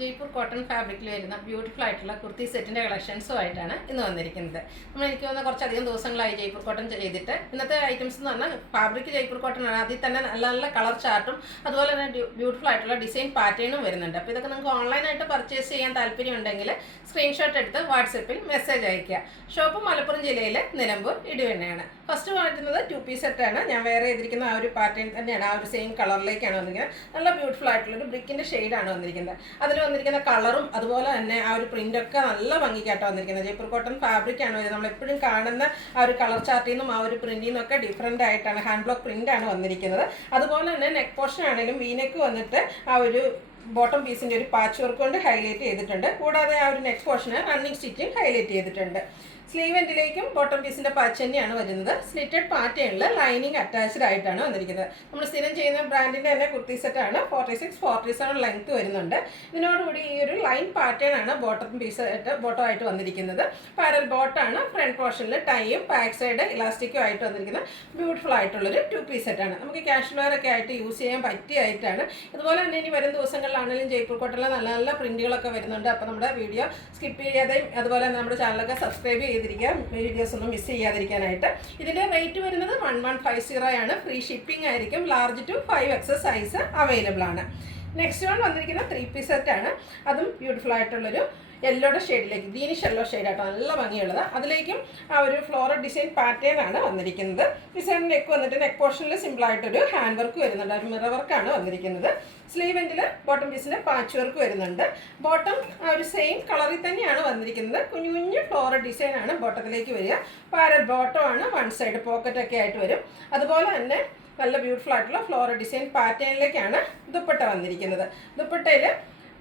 Jaipur cotton ഫാബ്രിക്കിൽ വരുന്ന beautiful ആയിട്ടുള്ള കുർത്തി സെറ്റിൻ്റെ കളക്ഷൻസുമായിട്ടാണ് ഇന്ന് വന്നിരിക്കുന്നത്. എനിക്ക് തോന്നുന്ന കുറച്ചധികം ദിവസങ്ങളായി ജയ്പൂർ കോട്ടൺ ചെയ്തിട്ട്. ഇന്നത്തെ ഐറ്റംസ് എന്ന് പറഞ്ഞാൽ ഫാബ്രിക് ജയ്പൂർ കോട്ടൺ ആണ്. അതിൽ തന്നെ നല്ല നല്ല കളർ ചാർട്ടും അതുപോലെ തന്നെ ബ്യൂട്ടിഫുൾ ആയിട്ടുള്ള ഡിസൈൻ പാറ്റേണും വരുന്നുണ്ട്. അപ്പോൾ ഇതൊക്കെ നിങ്ങൾക്ക് ഓൺലൈനായിട്ട് പർച്ചേസ് ചെയ്യാൻ താല്പര്യമുണ്ടെങ്കിൽ സ്ക്രീൻഷോട്ട് എടുത്ത് വാട്സപ്പിൽ മെസ്സേജ് അയയ്ക്കുക. ഷോപ്പ് മലപ്പുറം ജില്ലയിലെ നിലമ്പൂർ ഇടിവണ്ണയാണ്. ഫസ്റ്റ് കാട്ടുന്നത് 2 പീസ് സെറ്റാണ്. ഞാൻ വേറെ ചെയ്തിരിക്കുന്ന ആ ഒരു പാറ്റേൺ തന്നെയാണ്, ആ ഒരു സെയിം കളറിലേക്കാണ് വന്നിരിക്കുന്നത്. നല്ല ബ്യൂട്ടിഫുൾ ആയിട്ടുള്ളൊരു ബ്രിക്കിൻ്റെ ഷെയ്ഡാണ് വന്നിരിക്കുന്നത്. അതിൽ വന്നിരിക്കുന്ന കളറും അതുപോലെ തന്നെ ആ ഒരു പ്രിൻ്റൊക്കെ നല്ല ഭംഗിക്കാട്ടോ വന്നിരിക്കുന്നത്. ജയ്പൂർ കോട്ടൺ ഫാബ്രിക് ആണ് വരുന്നത്. നമ്മളെപ്പോഴും കാണുന്ന ആ ഒരു കളർ ചാർട്ടിൽ നിന്നും ആ ഒരു പ്രിൻറ്റിൽ നിന്നൊക്കെ ഡിഫറെൻ്റ് ആയിട്ടാണ് ഹാൻഡ് ബ്ലോക്ക് പ്രിൻ്റാണ് വന്നിരിക്കുന്നത്. അതുപോലെ തന്നെ നെക്ക് പോർഷൻ ആണെങ്കിലും വീനെക്ക് വന്നിട്ട് ആ ഒരു ബോട്ടം പീസിൻ്റെ ഒരു പാച്ച് വർക്ക് കൊണ്ട് ഹൈലൈറ്റ് ചെയ്തിട്ടുണ്ട്. കൂടാതെ ആ ഒരു നെക്ക് പോർഷന് റണ്ണിങ് സ്റ്റിച്ചിങ് ഹൈലൈറ്റ് ചെയ്തിട്ടുണ്ട്. സ്ലീവ് എൻഡിലേക്കും ബോട്ടം പീസിൻ്റെ പാച്ച് തന്നെയാണ് വരുന്നത്. സ്ലിറ്റഡ് പാറ്റേണിൽ ലൈനിങ് അറ്റാച്ച്ഡ് ആയിട്ടാണ് വന്നിരിക്കുന്നത്. നമ്മൾ സ്ഥിരം ചെയ്യുന്ന ബ്രാൻഡിൻ്റെ തന്നെ കുർത്തി സെറ്റാണ്. 46-47 ലെങ്ത് വരുന്നുണ്ട്. ഇതിനോടുകൂടി ഈ ഒരു ലൈൻ പാറ്റേൺ ആണ് ബോട്ടം ആയിട്ട് വന്നിരിക്കുന്നത്. പാരൽ ബോട്ടാണ്. ഫ്രണ്ട് പോർഷനിൽ ടൈയും ബാക്ക് സൈഡ് ഇലാസ്റ്റിക്കും ആയിട്ട് വന്നിരിക്കുന്നത്. ബ്യൂട്ടിഫുൾ ആയിട്ടുള്ളൊരു 2 പീസ് സെറ്റാണ്. നമുക്ക് ക്യാഷ് വെയർ ഒക്കെ ആയിട്ട് യൂസ് ചെയ്യാൻ പറ്റിയായിട്ടാണ്. ഇതുപോലെ തന്നെ ഇനി വരും ദിവസങ്ങളിലാണെങ്കിലും ജയ്പൂർ കോട്ടണിലെ നല്ല നല്ല പ്രിൻറ്റുകളൊക്കെ വരുന്നുണ്ട്. അപ്പോൾ നമ്മുടെ വീഡിയോ സ്കിപ്പ് ചെയ്യാതെയും അതുപോലെ തന്നെ നമ്മുടെ ചാനലൊക്കെ സബ്സ്ക്രൈബ് ചെയ്തിരിക്കുക, വീഡിയോസ് ഒന്നും മിസ് ചെയ്യാതിരിക്കാനായിട്ട്. ഇതിൻ്റെ റേറ്റ് വരുന്നത് 1150 ആണ്. ഫ്രീ ഷിപ്പിംഗ് ആയിരിക്കും. Large to 5XS size available ആണ്. നെക്സ്റ്റ് വൺ വന്നിരിക്കുന്ന 3 പീസ് സെറ്റാണ്. അതും ബ്യൂട്ടിഫുൾ ആയിട്ടുള്ളൊരു യെല്ലോയുടെ ഷെയ്ഡിലേക്ക്, ഗ്രീനിഷ് യെല്ലോ ഷെയ്ഡായിട്ടോ നല്ല ഭംഗിയുള്ളത്. അതിലേക്കും ആ ഒരു ഫ്ലോറൽ ഡിസൈൻ പാറ്റേൺ ആണ് വന്നിരിക്കുന്നത്. ഡിസൈൻ നെക്ക് വന്നിട്ട് നെക്ക് പോർഷനിൽ സിമ്പിളായിട്ടൊരു ഹാൻഡ് വർക്ക് വരുന്നുണ്ട്. ഒരു മിറർ വർക്കാണ് വന്നിരിക്കുന്നത്. സ്ലീവ് എൻഡിൽ ബോട്ടം പീസിൻ്റെ പാച്ച് വർക്ക് വരുന്നുണ്ട്. ബോട്ടം ആ ഒരു സെയിം കളറിൽ തന്നെയാണ് വന്നിരിക്കുന്നത്. കുഞ്ഞു കുഞ്ഞു ഫ്ലോറൽ ഡിസൈനാണ് ബോട്ടത്തിലേക്ക് വരിക. പാരൽ ബോട്ടം ആണ്. വൺ സൈഡ് പോക്കറ്റൊക്കെ ആയിട്ട് വരും. അതുപോലെ തന്നെ നല്ല ബ്യൂട്ടിഫുൾ ആയിട്ടുള്ള ഫ്ലോറൽ ഡിസൈൻ പാറ്റേണിലേക്കാണ് ദുപ്പട്ട വന്നിരിക്കുന്നത്. ദുപ്പട്ടയിൽ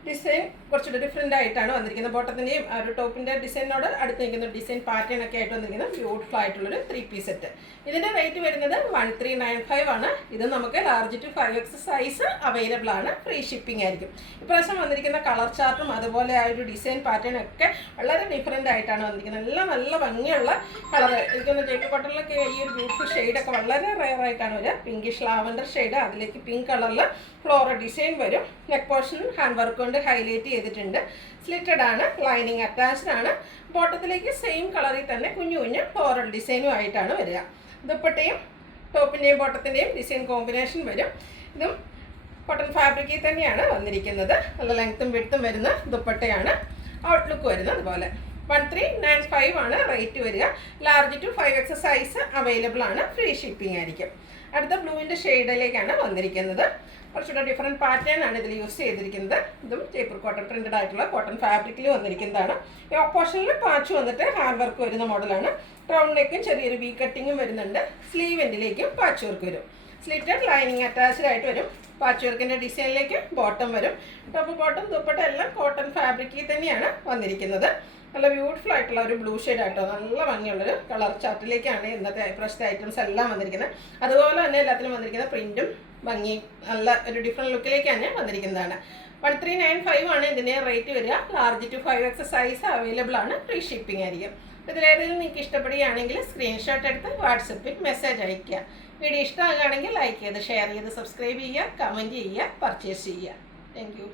ഡിസൈൻ കുറച്ചുകൂടി ഡിഫറെൻ്റ് ആയിട്ടാണ് വന്നിരിക്കുന്നത്. ബോട്ടത്തിൻ്റെയും ആ ഒരു ടോപ്പിൻ്റെ ഡിസൈനോട് അടുത്ത് നിൽക്കുന്ന ഡിസൈൻ പാറ്റേൺ ഒക്കെ ആയിട്ട് വന്നിരിക്കുന്ന ബ്യൂട്ടിഫുൾ ആയിട്ടുള്ളൊരു 3 പീസ് സെറ്റ്. ഇതിൻ്റെ റേറ്റ് വരുന്നത് 1395 ആണ്. ഇത് നമുക്ക് large to 5XS size available ആണ്. ഫ്രീ ഷിപ്പിംഗ് ആയിരിക്കും. ഇപ്രാവശ്യം വന്നിരിക്കുന്ന കളർ ചാർട്ടും അതുപോലെ ആ ഒരു ഡിസൈൻ പാറ്റേൺ ഒക്കെ വളരെ ഡിഫറെൻ്റ് ആയിട്ടാണ് വന്നിരിക്കുന്നത്. എല്ലാം നല്ല ഭംഗിയുള്ള കളർ. എനിക്കൊന്ന് ജയ്പൂർ കോട്ടണിലൊക്കെ ഈ ഒരു ബ്യൂട്ടിഫുൾ ഷെയ്ഡൊക്കെ വളരെ റെയർ ആയിട്ടാണ് വരിക. പിങ്കിഷ് ലാവൻഡർ ഷെയ്ഡ്, അതിലേക്ക് പിങ്ക് കളറിൽ ഫ്ലോറൽ ഡിസൈൻ വരും. നെക്ക് പോർഷൻ ഹാൻഡ് വർക്ക് കൊണ്ട് ഹൈലൈറ്റ് ചെയ്തിട്ടുണ്ട്. സ്ലിറ്റഡ് ആണ്. ലൈനിങ് അറ്റാച്ച്ഡ് ആണ്. ബോട്ടത്തിലേക്ക് സെയിം കളറിൽ തന്നെ കുഞ്ഞു കുഞ്ഞു ഫ്ലോറൽ ഡിസൈനും ആയിട്ടാണ് വരിക. ദുപ്പട്ടയും ടോപ്പിൻ്റെയും ബോട്ടത്തിൻ്റെയും ഡിസൈൻ കോമ്പിനേഷൻ വരും. ഇതും കോട്ടൺ ഫാബ്രിക്കിൽ തന്നെയാണ് വന്നിരിക്കുന്നത്. നല്ല ലെങ്ത്തും വിഡ്ത്തും വരുന്ന ദുപ്പട്ടയാണ്. ഔട്ട്ലുക്ക് വരുന്നത് അതുപോലെ. 1395 ആണ് റേറ്റ് വരിക. Large to 5XS size available ആണ്. ഫ്രീ ഷിപ്പിംഗ് ആയിരിക്കും. അടുത്ത ബ്ലൂവിൻ്റെ ഷെയ്ഡിലേക്കാണ് വന്നിരിക്കുന്നത്. കുറച്ചുകൂടെ ഡിഫറെൻറ്റ് പാറ്റേൺ ആണ് ഇതിൽ യൂസ് ചെയ്തിരിക്കുന്നത്. ഇതും ജയ്പൂർ കോട്ടൺ പ്രിൻറ്റഡ് ആയിട്ടുള്ള കോട്ടൺ ഫാബ്രിക്കിൽ വന്നിരിക്കുന്നതാണ്. ഈ ഓപ്പോഷനിൽ പാച്ച് വന്നിട്ട് ഹാൻഡ് വർക്ക് വരുന്ന മോഡലാണ്. റൗണ്ട് നെക്കും ചെറിയൊരു വി കട്ടിങ്ങും വരുന്നുണ്ട്. സ്ലീവ് എൻഡിലേക്കും പാച്ച് വർക്ക് വരും. സ്ലിറ്റഡ് ലൈനിങ് അറ്റാച്ച്ഡ് ആയിട്ട് വരും. പാച്ച് വർക്കിൻ്റെ ഡിസൈനിലേക്ക് ബോട്ടം വരും. ടോപ്പ് ബോട്ടം ദുപ്പട്ട എല്ലാം കോട്ടൺ ഫാബ്രിക്കിൽ തന്നെയാണ് വന്നിരിക്കുന്നത്. നല്ല ബ്യൂട്ടിഫുൾ ആയിട്ടുള്ള ഒരു ബ്ലൂ ഷെയ്ഡ് ആയിട്ടോ നല്ല ഭംഗിയുള്ളൊരു കളർ ചാർട്ടിലേക്കാണ് ഇന്നത്തെ ഫ്രഷ് ഐറ്റംസ് എല്ലാം വന്നിരിക്കുന്നത്. അതുപോലെ തന്നെ എല്ലാത്തിലും വന്നിരിക്കുന്ന പ്രിൻറ്റും ഭംഗിയും നല്ല ഒരു ഡിഫറെൻറ്റ് ലുക്കിലേക്കാണ് വന്നിരിക്കുന്നതാണ്. 1395 ആണ് ഇതിൻ്റെ റേറ്റ് വരിക. Large to 5XS size available ആണ്. ഫ്രീ ഷിപ്പിംഗ് ആയിരിക്കും. ഇതിലേതെങ്കിലും നിങ്ങൾക്ക് ഇഷ്ടപ്പെടുകയാണെങ്കിൽ സ്ക്രീൻഷോട്ട് എടുത്ത് വാട്സപ്പിൽ മെസ്സേജ് അയയ്ക്കുക. വീഡിയോ ഇഷ്ടമാകുകയാണെങ്കിൽ ലൈക്ക് ചെയ്ത് ഷെയർ ചെയ്ത് സബ്സ്ക്രൈബ് ചെയ്യുക, കമൻറ്റ് ചെയ്യുക, പർച്ചേസ് ചെയ്യുക. Thank U.